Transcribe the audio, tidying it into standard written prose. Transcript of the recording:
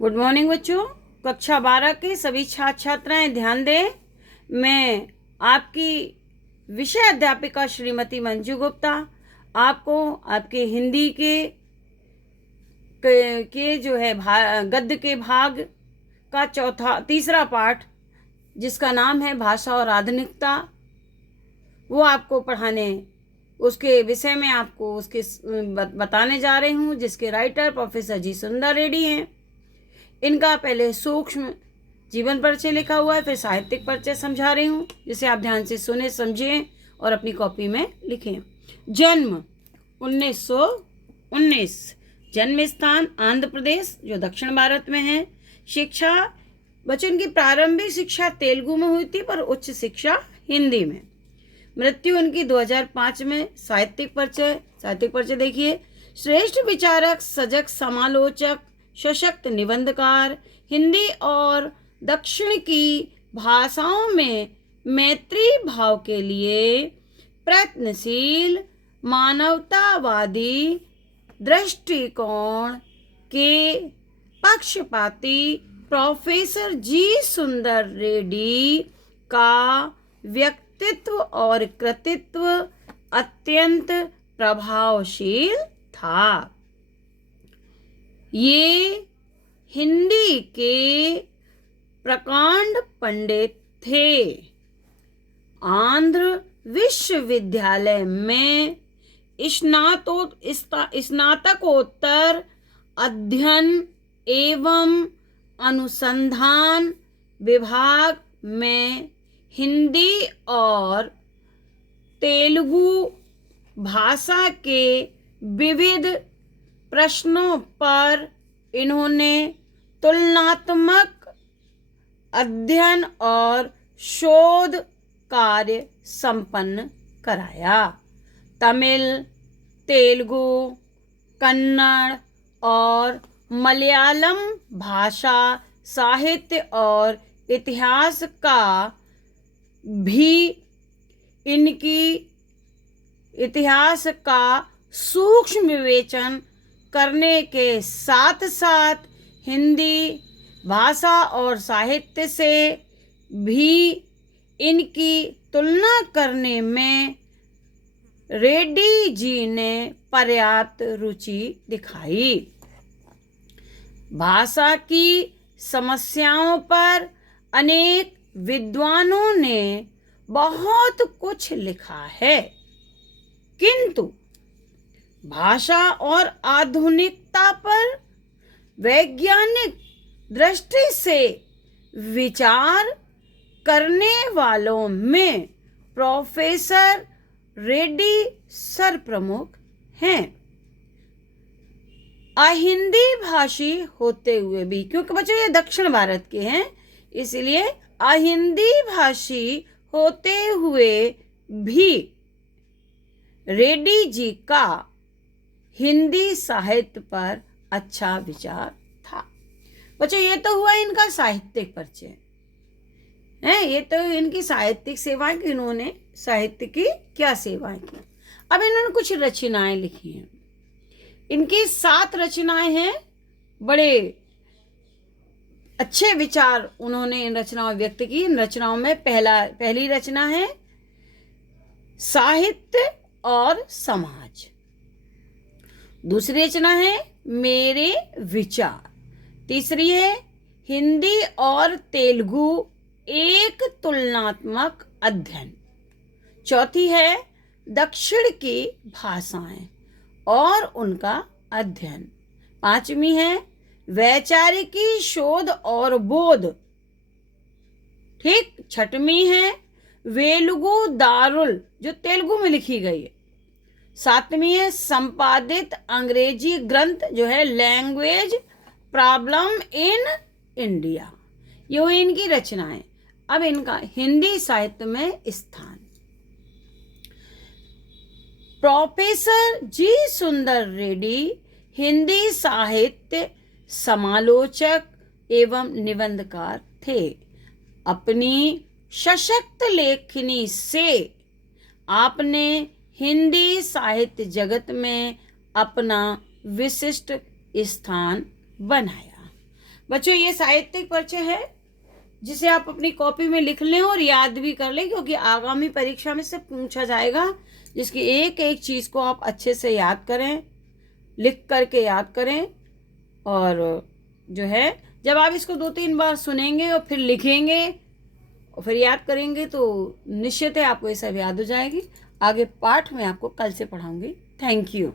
Good morning बच्चों। कक्षा 12 के सभी छात्र छात्राएं ध्यान दें। मैं आपकी विषय अध्यापिका श्रीमती मंजू गुप्ता आपको आपके हिंदी के जो है गद्य के भाग का तीसरा पाठ, जिसका नाम है भाषा और आधुनिकता, वो आपको पढ़ाने उसके विषय में आपको उसके बताने जा रही हूँ, जिसके राइटर प्रोफेसर जी सुंदर रेड्डी हैं। इनका पहले सूक्ष्म जीवन परिचय लिखा हुआ है, फिर साहित्यिक परिचय समझा रही हूँ, जिसे आप ध्यान से सुने, समझें और अपनी कॉपी में लिखें। जन्म 1919, जन्म स्थान आंध्र प्रदेश जो दक्षिण भारत में है। शिक्षा, बच्चों की प्रारंभिक शिक्षा तेलुगु में हुई थी, पर उच्च शिक्षा हिंदी में। मृत्यु उनकी 2005 में। साहित्यिक परिचय देखिए। श्रेष्ठ विचारक, सजग समालोचक, सशक्त निबंधकार, हिंदी और दक्षिण की भाषाओं में मैत्री भाव के लिए प्रयत्नशील, मानवतावादी दृष्टिकोण के पक्षपाती प्रोफेसर जी सुंदर रेड्डी का व्यक्तित्व और कृतित्व अत्यंत प्रभावशील था। ये हिंदी के प्रकांड पंडित थे। आंध्र विश्वविद्यालय में स्नातकोत्तर अध्ययन एवं अनुसंधान विभाग में हिंदी और तेलुगु भाषा के विविध प्रश्नों पर इन्होंने तुलनात्मक अध्ययन और शोध कार्य संपन्न कराया। तमिल, तेलुगु, कन्नड़ और मलयालम भाषा, साहित्य और इतिहास का भी इतिहास का सूक्ष्म विवेचन करने के साथ साथ हिंदी भाषा और साहित्य से भी इनकी तुलना करने में रेड्डी जी ने पर्याप्त रुचि दिखाई। भाषा की समस्याओं पर अनेक विद्वानों ने बहुत कुछ लिखा है, किंतु भाषा और आधुनिकता पर वैज्ञानिक दृष्टि से विचार करने वालों में प्रोफेसर रेड्डी सरप्रमुख हैं। अहिंदी भाषी होते हुए भी, क्योंकि बच्चों ये दक्षिण भारत के हैं, इसलिए अहिंदी भाषी होते हुए भी रेड्डी जी का हिंदी साहित्य पर अच्छा विचार था। बच्चों ये तो हुआ इनका साहित्यिक परिचय है, ये तो इनकी साहित्यिक सेवाएं की, इन्होंने साहित्य की क्या सेवाएं की। अब इन्होंने कुछ रचनाएं लिखी हैं। इनकी 7 रचनाएं हैं। बड़े अच्छे विचार उन्होंने इन रचनाओं व्यक्त की। इन रचनाओं में पहली रचना है साहित्य और समाज। दूसरी रचना है मेरे विचार। तीसरी है हिंदी और तेलुगु एक तुलनात्मक अध्ययन। चौथी है दक्षिण की भाषाएं और उनका अध्ययन। पांचवी है वैचारिकी शोध और बोध। ठीक। छठवीं है वेलुगु दारुल, जो तेलुगु में लिखी गई है। सातवीं है संपादित अंग्रेजी ग्रंथ, जो है लैंग्वेज प्रॉब्लम इन इंडिया। ये हुई इनकी रचनाएं। अब इनका हिंदी साहित्य में स्थान। प्रोफेसर जी सुंदर रेड्डी हिंदी साहित्य समालोचक एवं निबंधकार थे। अपनी सशक्त लेखनी से आपने हिंदी साहित्य जगत में अपना विशिष्ट स्थान बनाया। बच्चों ये साहित्यिक परिचय है जिसे आप अपनी कॉपी में लिख लें और याद भी कर लें, क्योंकि आगामी परीक्षा में से पूछा जाएगा, जिसकी एक एक चीज़ को आप अच्छे से याद करें, लिख करके याद करें। और जो है जब आप इसको 2-3 बार सुनेंगे और फिर लिखेंगे और फिर याद करेंगे तो निश्चित है आपको ये सब याद हो जाएगी। आगे पाठ में आपको कल से पढ़ाऊंगी। Thank you.